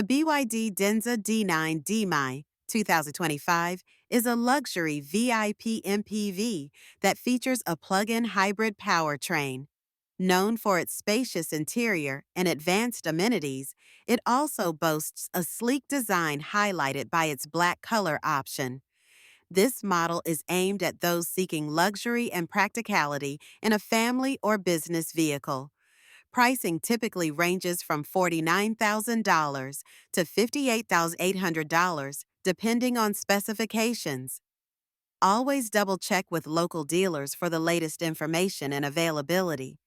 The BYD Denza D9 Dmi 2025 is a luxury VIP MPV that features a plug-in hybrid powertrain. Known for its spacious interior and advanced amenities, it also boasts a sleek design highlighted by its black color option. This model is aimed at those seeking luxury and practicality in a family or business vehicle. Pricing typically ranges from $49,000 to $58,800, depending on specifications. Always double check with local dealers for the latest information and availability.